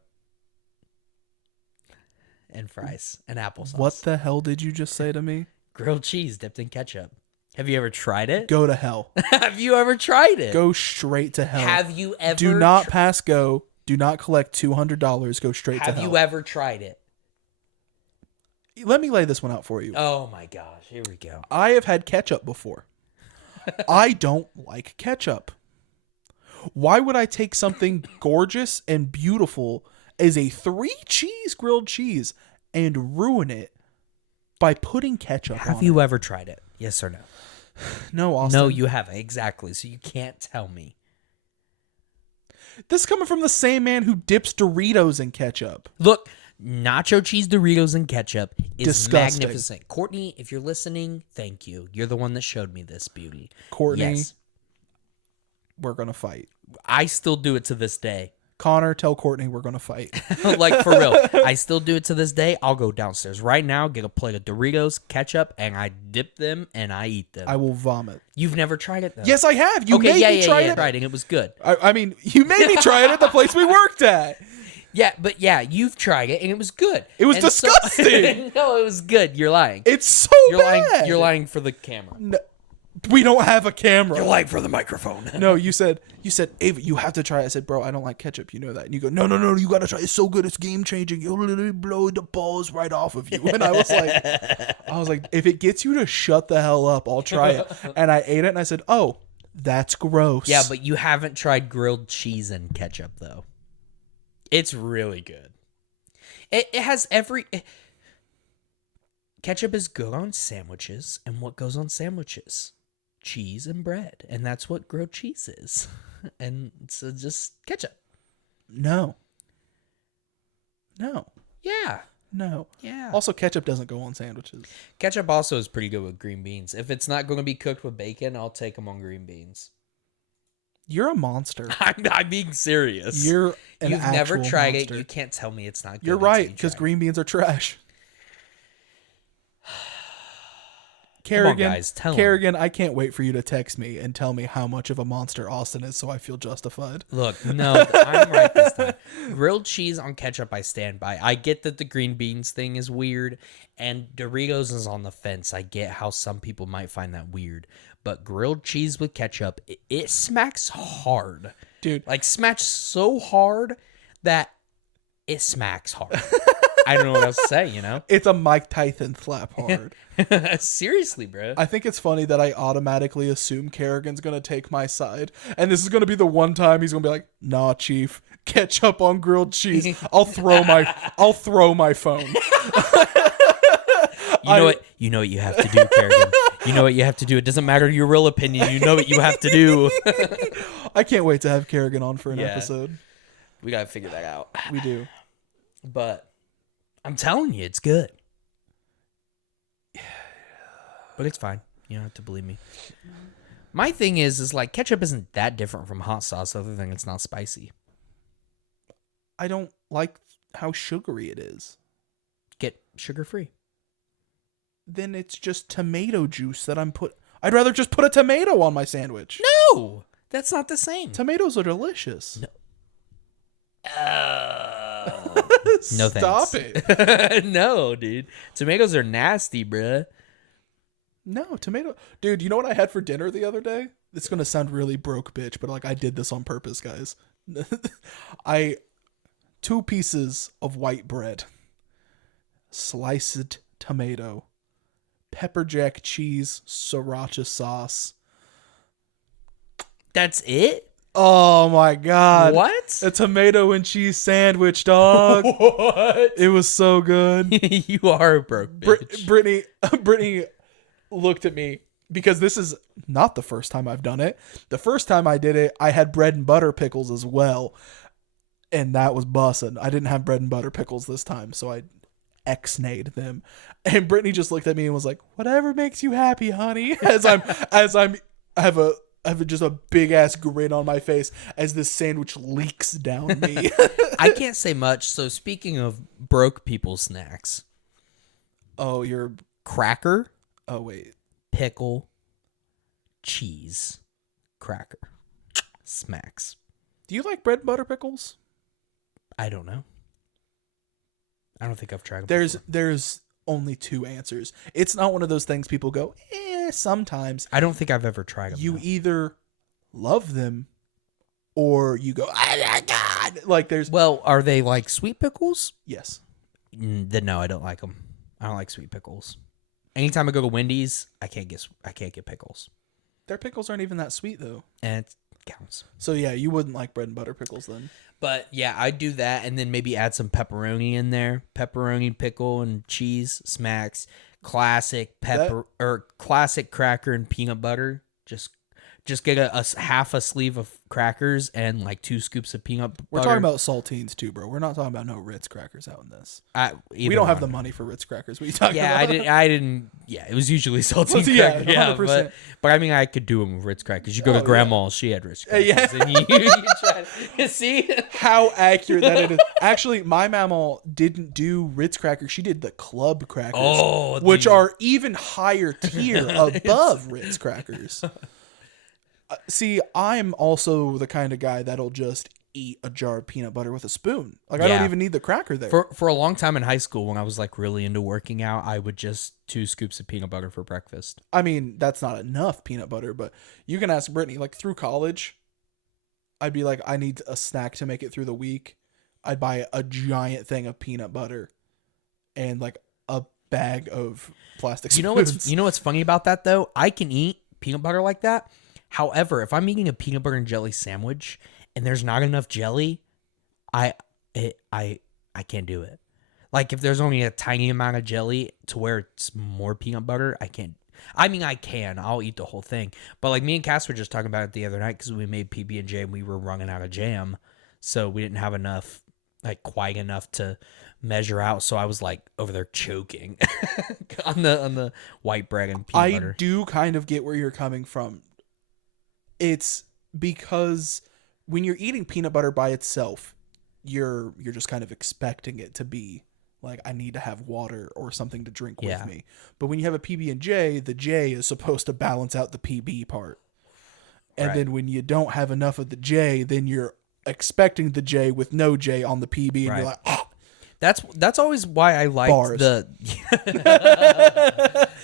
And fries and applesauce. What the hell did you just say to me? Grilled cheese dipped in ketchup. Have you ever tried it? Go to hell. Have you ever tried it? Go straight to hell. Have you ever? Do not pass go. Do not collect $200. Go straight to hell. Have you ever tried it? Let me lay this one out for you. Oh my gosh, here we go. I have had ketchup before. I don't like ketchup. Why would I take something gorgeous and beautiful as a 3-cheese grilled cheese and ruin it by putting ketchup on it? Have you ever tried it? Yes or no? No, Austin. No, you haven't. Exactly. So you can't tell me. This is coming from the same man who dips Doritos in ketchup. Look, nacho cheese Doritos and ketchup is disgusting. Magnificent. Courtney, if you're listening, thank you. You're the one that showed me this beauty. Courtney. Yes. we're gonna fight. I still do it to this day. Connor, tell Courtney we're gonna fight. Like, for real. I still do it to this day. I'll go downstairs right now, get a plate of Doritos, ketchup, and I dip them and I eat them. I will vomit. You've never tried it, though? Yes, I have. You made me try it. Right, and it was good. I mean, you made me try it at the place we worked at. Yeah, but yeah, you've tried it, and it was good. It was disgusting. No, it was good. You're lying. It's so bad. You're lying for the camera. No, we don't have a camera. You're lying for the microphone. No, you said, Ava, you have to try it. I said, bro, I don't like ketchup. You know that. And you go, no, you got to try it. It's so good. It's game changing. You'll literally blow the balls right off of you. And I was like, if it gets you to shut the hell up, I'll try it. And I ate it and I said, oh, that's gross. Yeah, but you haven't tried grilled cheese and ketchup, though. It's really good. It has ketchup is good on sandwiches, and what goes on sandwiches? Cheese and bread, and that's what grilled cheese is. And so just ketchup. No. Yeah. No. Yeah. Also, ketchup doesn't go on sandwiches. Ketchup also is pretty good with green beans. If it's not going to be cooked with bacon, I'll take them on green beans. You're a monster. I'm being serious. You've never tried monster. it. You can't tell me it's not good. You're right, because green beans are trash. Kerrigan, come on, guys, tell Kerrigan, I can't wait for you to text me and tell me how much of a monster Austin is so I feel justified. Look, no, I'm right this time. Grilled cheese on ketchup, I stand by. I get that the green beans thing is weird, and Doritos is on the fence. I get how some people might find that weird. But grilled cheese with ketchup, it smacks hard. Dude. Like, smacks so hard that it smacks hard. I don't know what else to say, you know? It's a Mike Tyson slap hard. Seriously, bro. I think it's funny that I automatically assume Kerrigan's going to take my side. And this is going to be the one time he's going to be like, nah, chief, ketchup on grilled cheese. I'll throw my phone. You know what you have to do, Kerrigan. You know what you have to do. It doesn't matter your real opinion. You know what you have to do. I can't wait to have Kerrigan on for an episode. We got to figure that out. We do. But I'm telling you, it's good. But it's fine. You don't have to believe me. My thing is like ketchup isn't that different from hot sauce other than it's not spicy. I don't like how sugary it is. Get sugar-free. Then it's just tomato juice that I'd rather just put a tomato on my sandwich. No, that's not the same. Tomatoes are delicious. No. No thanks. Stop it. No, dude. Tomatoes are nasty, bruh. No, tomato. Dude, you know what I had for dinner the other day? It's going to sound really broke, bitch, but like I did this on purpose, guys. 2 pieces of white bread, sliced tomato, pepper jack cheese, sriracha sauce. That's it? Oh my god. What? A tomato and cheese sandwich, dog. What? It was so good. You are a broke bitch. Brittany looked at me because this is not the first time I've done it. The first time I did it, I had bread and butter pickles as well. And that was bussin'. I didn't have bread and butter pickles this time, so I ex-nayed them. And Brittany just looked at me and was like, "Whatever makes you happy, honey." I have just a big ass grin on my face as this sandwich leaks down me. I can't say much. So speaking of broke people snacks. Oh, you're cracker. Oh, wait. Pickle. Cheese. Cracker. Smacks. Do you like bread and butter pickles? I don't know. I don't think I've tried them. There's only 2 answers. It's not one of those things people go, sometimes. I don't think I've ever tried them. You either love them or you go, oh my god. Like there's. Well, are they like sweet pickles? Yes. Then no, I don't like them. I don't like sweet pickles. Anytime I go to Wendy's, I can't get pickles. Their pickles aren't even that sweet though. And it counts. So yeah, you wouldn't like bread and butter pickles then. But yeah, I'd do that and then maybe add some pepperoni in there. Pepperoni, pickle, and cheese smacks. Classic classic cracker and peanut butter. Just get a half a sleeve of crackers and like 2 scoops of peanut butter. We're talking about saltines too, bro. We're not talking about no Ritz crackers out in this. We don't have the money for Ritz crackers. What are you talking about? I didn't. Yeah, it was usually saltine crackers. Yeah, 100%. But I mean, I could do them with Ritz crackers. You go to Grandma's, she had Ritz crackers. And you try to see how accurate that it is. Actually, my mama didn't do Ritz crackers. She did the club crackers, which are even higher tier above Ritz crackers. See, I'm also the kind of guy that'll just eat a jar of peanut butter with a spoon. Like, I don't even need the cracker there. For a long time in high school, when I was like really into working out, I would just 2 scoops of peanut butter for breakfast. I mean, that's not enough peanut butter, but you can ask Brittany, like through college, I'd be like, I need a snack to make it through the week. I'd buy a giant thing of peanut butter and like a bag of plastic spoons. You know what's funny about that though? I can eat peanut butter like that. However, if I'm eating a peanut butter and jelly sandwich and there's not enough jelly, I can't do it. Like if there's only a tiny amount of jelly to where it's more peanut butter, I can't. I mean, I can. I'll eat the whole thing. But like me and Cass were just talking about it the other night because we made PB&J and we were running out of jam, so we didn't have enough, like quite enough to measure out. So I was like over there choking on the white bread and peanut butter. I do kind of get where you're coming from. It's because when you're eating peanut butter by itself, you're just kind of expecting it to be like, I need to have water or something to drink with me. But when you have a PB&J, the J is supposed to balance out the PB part. And then when you don't have enough of the J, then you're expecting the J with no J on the PB, and you're like, oh. That's always why I like the.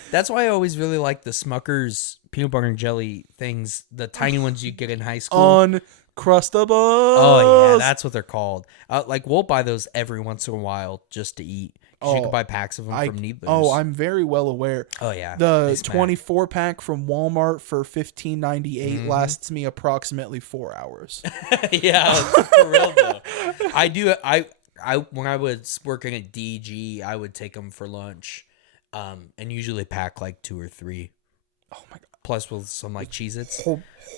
That's why I always really like the Smucker's peanut butter and jelly things, the tiny ones you get in high school. Uncrustables. Oh yeah, that's what they're called. Like we'll buy those every once in a while just to eat. You can buy packs of them from Needlers. Oh, I'm very well aware. Oh yeah, the 24 pack from Walmart for $15.98 lasts me approximately 4 hours. Yeah, for real though. I when I was working at DG, I would take them for lunch, and usually pack like 2 or 3. Oh my god! Plus with some like Cheez-Its.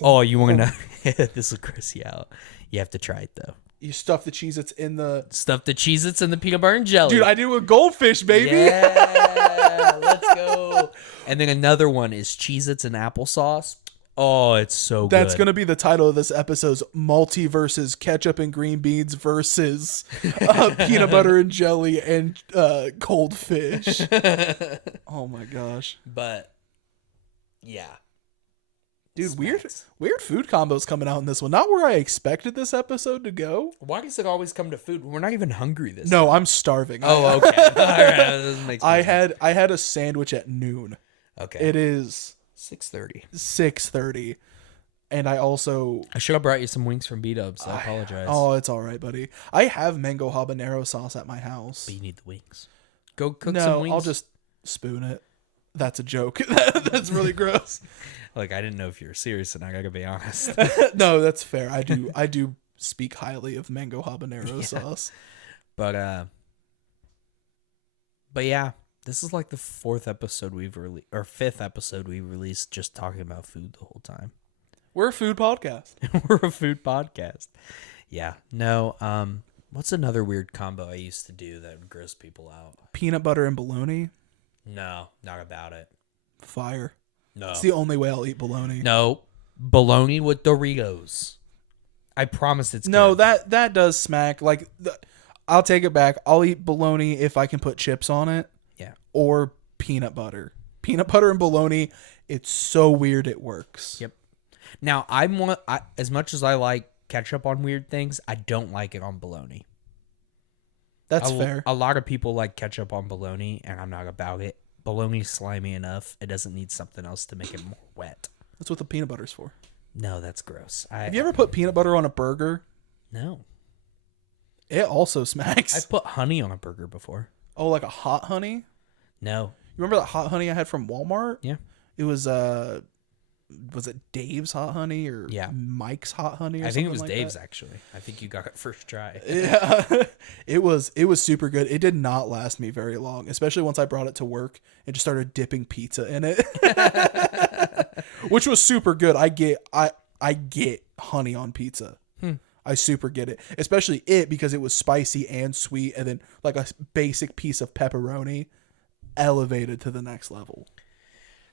Oh, you want to? This will gross you out. You have to try it though. You stuff the Cheez-Its in the... Stuff the Cheez-Its in the peanut butter and jelly. Dude, I do a goldfish, baby. Yeah, let's go. And then another one is Cheez-Its and applesauce. Oh, it's so good. That's going to be the title of this episode's Multiverse of Ketchup and green beans versus peanut butter and jelly and goldfish. Oh my gosh. But, yeah. Dude, weird food combos coming out in this one. Not where I expected this episode to go. Why does it always come to food? We're not even hungry this No, time. I'm starving. Oh, okay. All right. That doesn't make sense. I had a sandwich at noon. Okay. It is 6:30. 6:30. And I should have brought you some wings from B-Dubs. I apologize. Oh, it's all right, buddy. I have mango habanero sauce at my house. But you need the wings. Go cook some wings. I'll just spoon it. That's a joke. That's really gross. Like, I didn't know if you were serious, and I gotta be honest. No, that's fair. I do speak highly of mango habanero sauce. But yeah, this is like the 4th episode we've released, or 5th episode we've released, just talking about food the whole time. We're a food podcast. We're a food podcast. Yeah. No. What's another weird combo I used to do that would gross people out? Peanut butter and bologna. No, not about it. Fire. No. It's the only way I'll eat bologna. No. Bologna with Doritos. I promise it's No, good. that does smack. Like, I'll take it back. I'll eat bologna if I can put chips on it. Yeah. Or peanut butter. Peanut butter and bologna, it's so weird it works. Yep. Now, as much as I like ketchup on weird things, I don't like it on bologna. That's fair. A lot of people like ketchup on bologna, and I'm not about it. Bologna's slimy enough. It doesn't need something else to make it more wet. That's what the peanut butter's for. No, that's gross. Have you ever put peanut butter on a burger? No. It also smacks. I've put honey on a burger before. Oh, like a hot honey? No. You remember that hot honey I had from Walmart? Yeah. It was it Dave's hot honey or Mike's hot honey? Or I think it was like Dave's that? Actually. I think you got it first try. Yeah, it was super good. It did not last me very long, especially once I brought it to work and just started dipping pizza in it, which was super good. I get honey on pizza. I super get it, especially because it was spicy and sweet, and then like a basic piece of pepperoni elevated to the next level.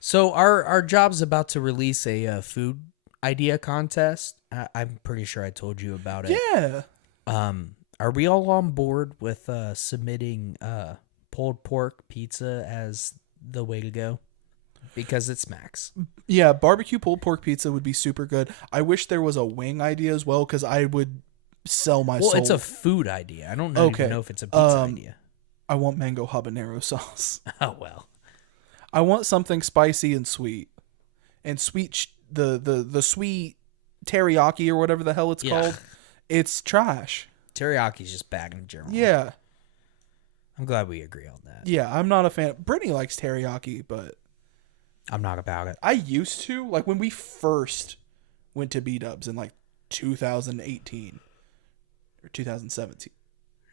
So our job's about to release a food idea contest. I'm pretty sure I told you about it. Yeah. Are we all on board with submitting pulled pork pizza as the way to go? Because it smacks. Yeah, barbecue pulled pork pizza would be super good. I wish there was a wing idea as well, because I would sell my soul. Well, it's a food idea. I don't know, even know if it's a pizza idea. I want mango habanero sauce. Oh, well. I want something spicy and sweet. And sweet, the sweet teriyaki or whatever the hell it's called. It's trash. Teriyaki's just bad in general. Yeah. I'm glad we agree on that. Yeah, I'm not a fan. Brittany likes teriyaki, but I'm not about it. I used to, like when we first went to B-Dubs in like 2018 or 2017.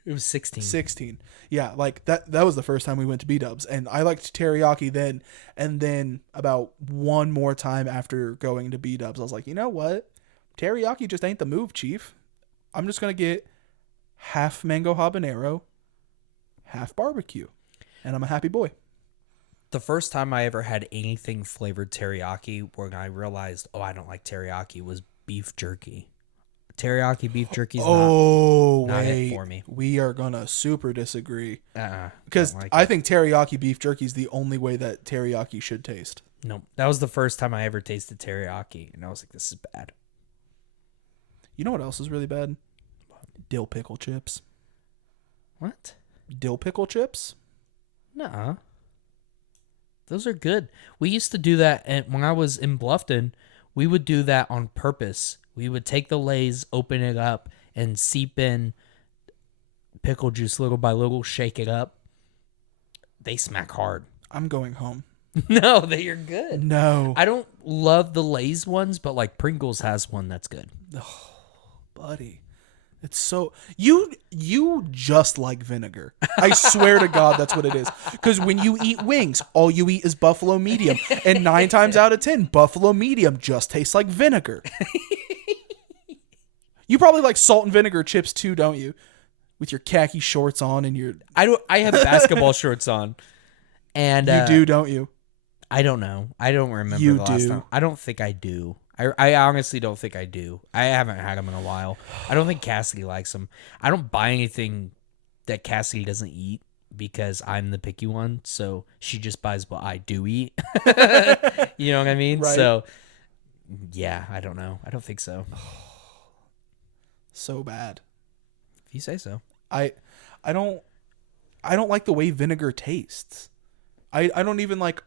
It was 16. 16. Yeah, like that was the first time we went to B-Dubs, and I liked teriyaki then, and then about one more time after going to B-Dubs, I was like, you know what? Teriyaki just ain't the move, chief. I'm just going to get half mango habanero, half barbecue, and I'm a happy boy. The first time I ever had anything flavored teriyaki when I realized, I don't like teriyaki, was beef jerky. Teriyaki beef jerky is not it for me. We are going to super disagree. Because like I think teriyaki beef jerky is the only way that teriyaki should taste. No, that was the first time I ever tasted teriyaki, and I was like, this is bad. You know what else is really bad? Dill pickle chips. What? Dill pickle chips? Nuh-uh. Those are good. We used to do that when I was in Bluffton. We would do that on purpose. We would take the Lay's, open it up, and seep in pickle juice little by little, shake it up. They smack hard. I'm going home. No, they are good. No. I don't love the Lay's ones, but like Pringles has one that's good. Oh, buddy. It's so you just like vinegar. I swear to God, that's what it is. Because when you eat wings, all you eat is buffalo medium, and 9 times out of 10, buffalo medium just tastes like vinegar. You probably like salt and vinegar chips too, don't you? With your khaki shorts on and your I have basketball shorts on, and you do, don't you? I don't know. I don't remember You the last do. time. I don't think I do. I honestly don't think I do. I haven't had them in a while. I don't think Cassidy likes them. I don't buy anything that Cassidy doesn't eat because I'm the picky one. So she just buys what I do eat. You know what I mean? Right. So, yeah, I don't know. I don't think so. So bad. If you say so. I don't like the way vinegar tastes. I don't even like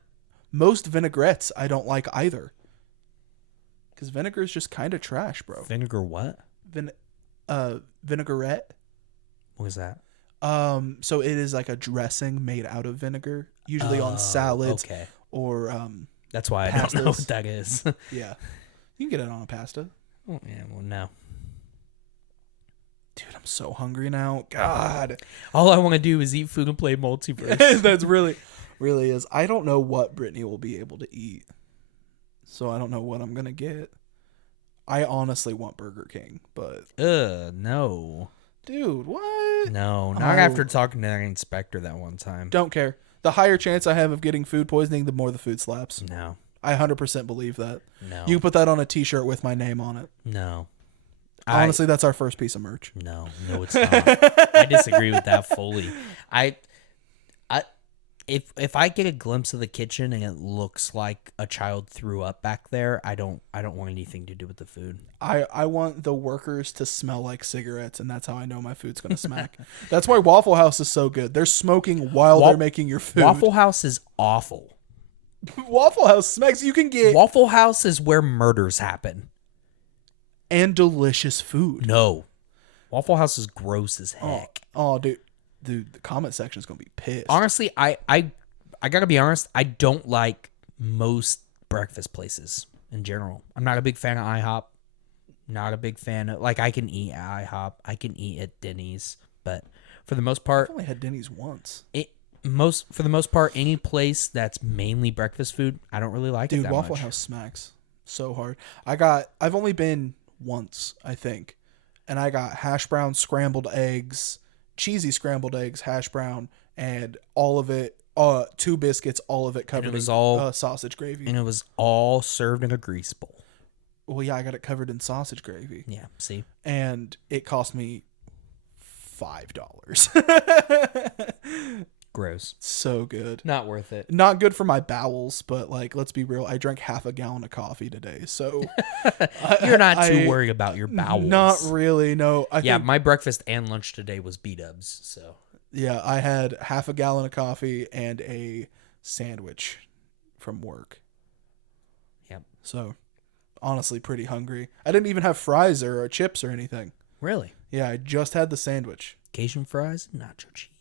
most vinaigrettes. I don't like either. Because vinegar is just kind of trash, bro. Vinegar what? Vinaigrette. What is that? So it is like a dressing made out of vinegar, usually on salads. Okay. Or that's why I don't know pastas. what that is. Yeah. You can get it on a pasta. Oh, yeah, well, no. Dude, I'm so hungry now. God. All I want to do is eat food and play Multiverse. That's really is. I don't know what Brittany will be able to eat. So I don't know what I'm going to get. I honestly want Burger King, but no. Dude, what? No, not after talking to that inspector that one time. Don't care. The higher chance I have of getting food poisoning, the more the food slaps. No. I 100% believe that. No. You can put that on a t-shirt with my name on it. No. Honestly, that's our first piece of merch. No, it's not. I disagree with that fully. If I get a glimpse of the kitchen and it looks like a child threw up back there, I don't want anything to do with the food. I want the workers to smell like cigarettes, and that's how I know my food's gonna smack. That's why Waffle House is so good. They're smoking while they're making your food. Waffle House is awful. Waffle House smacks. You can get Waffle House is where murders happen. And delicious food. No. Waffle House is gross as heck. Oh, dude, the comment section is gonna be pissed. Honestly, I gotta be honest. I don't like most breakfast places in general. I'm not a big fan of IHOP. Not a big fan of I can eat at IHOP. I can eat at Denny's, but for the most part, I've only had Denny's once. For the most part, any place that's mainly breakfast food, I don't really like it Dude, that Waffle much. House smacks. So hard. I've only been once, I think. And I got hash brown, scrambled eggs, cheesy scrambled eggs, hash brown, and all of it, 2 biscuits, all of it covered in sausage gravy. And it was all served in a grease bowl. Well, yeah, I got it covered in sausage gravy. Yeah, see? And it cost me $5. Gross. So good. Not worth it. Not good for my bowels, but like, let's be real. I drank half a gallon of coffee today, so you're not too worried about your bowels. Not really. No. I think, my breakfast and lunch today was B-dubs. So yeah, I had half a gallon of coffee and a sandwich from work. Yep. So honestly, pretty hungry. I didn't even have fries or chips or anything. Really? Yeah, I just had the sandwich. Cajun fries, nacho cheese.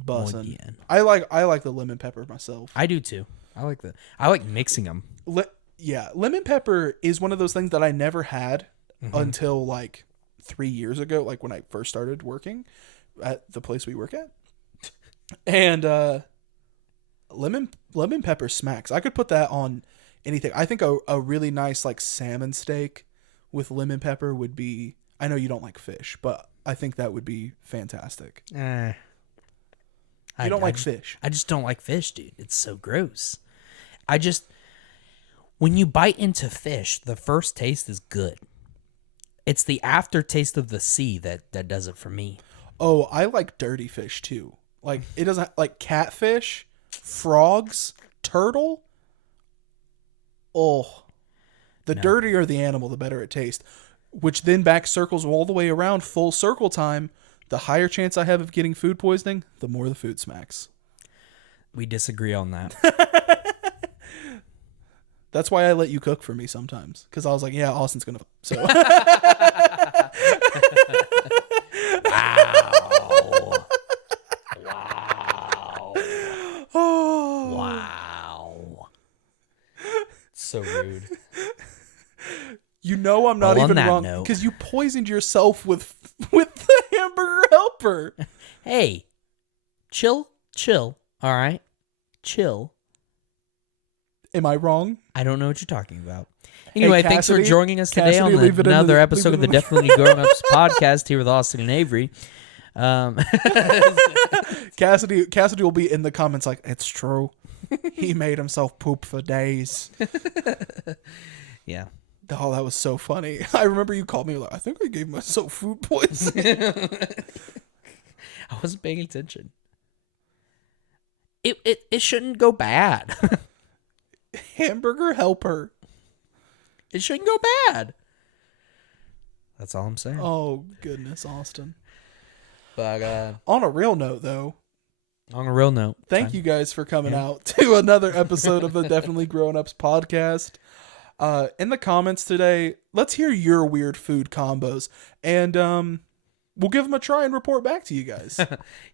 Bussin'. I like the lemon pepper myself. I do too. I like mixing them. Yeah, lemon pepper is one of those things that I never had until like 3 years ago, like when I first started working at the place we work at. And lemon pepper smacks. I could put that on anything. I think a really nice like salmon steak with lemon pepper would be. I know you don't like fish, but I think that would be fantastic. You don't like fish. I just don't like fish, dude. It's so gross. When you bite into fish, the first taste is good. It's the aftertaste of the sea that does it for me. Oh, I like dirty fish too. Like it doesn't like catfish, frogs, turtle. Oh, the dirtier the animal, the better it tastes. Which then back circles all the way around, full circle time. The higher chance I have of getting food poisoning, the more the food smacks. We disagree on that. That's why I let you cook for me sometimes. Because I was like, yeah, Austin's going to... So. Wow. Wow. Oh. Wow. So rude. You know I'm not even wrong because you poisoned yourself with the hamburger helper. Hey, chill, all right? Chill. Am I wrong? I don't know what you're talking about. Anyway, hey, thanks for joining us today on another episode of the Definitely Grown Ups podcast here with Austin and Avery. Cassidy will be in the comments like, it's true. He made himself poop for days. Yeah. Oh, that was so funny. I remember you called me like, I think I gave myself food poisoning. I wasn't paying attention. It shouldn't go bad. Hamburger helper. It shouldn't go bad. That's all I'm saying. Oh, goodness, Austin. But on a real note, though. On a real note. Thank you guys for coming out to another episode of the Definitely Grown Ups podcast. In the comments today, let's hear your weird food combos, and we'll give them a try and report back to you guys.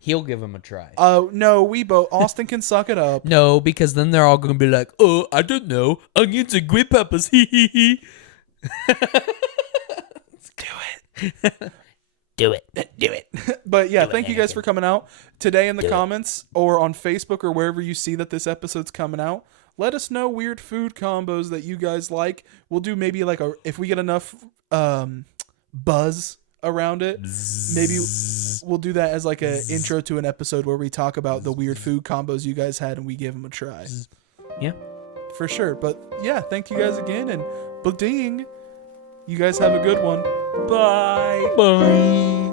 He'll give them a try. No, we both. Austin can suck it up. No, because then they're all going to be like, oh, I don't know, onions and green peppers. Do it. Do it. But yeah, thank you guys for coming out today in the comments or on Facebook or wherever you see that this episode's coming out. Let us know weird food combos that you guys like. We'll do maybe like if we get enough buzz around it, maybe we'll do that as like an intro to an episode where we talk about the weird food combos you guys had and we give them a try. Yeah. For sure. But yeah, thank you guys again and ba-ding. You guys have a good one. Bye. Bye.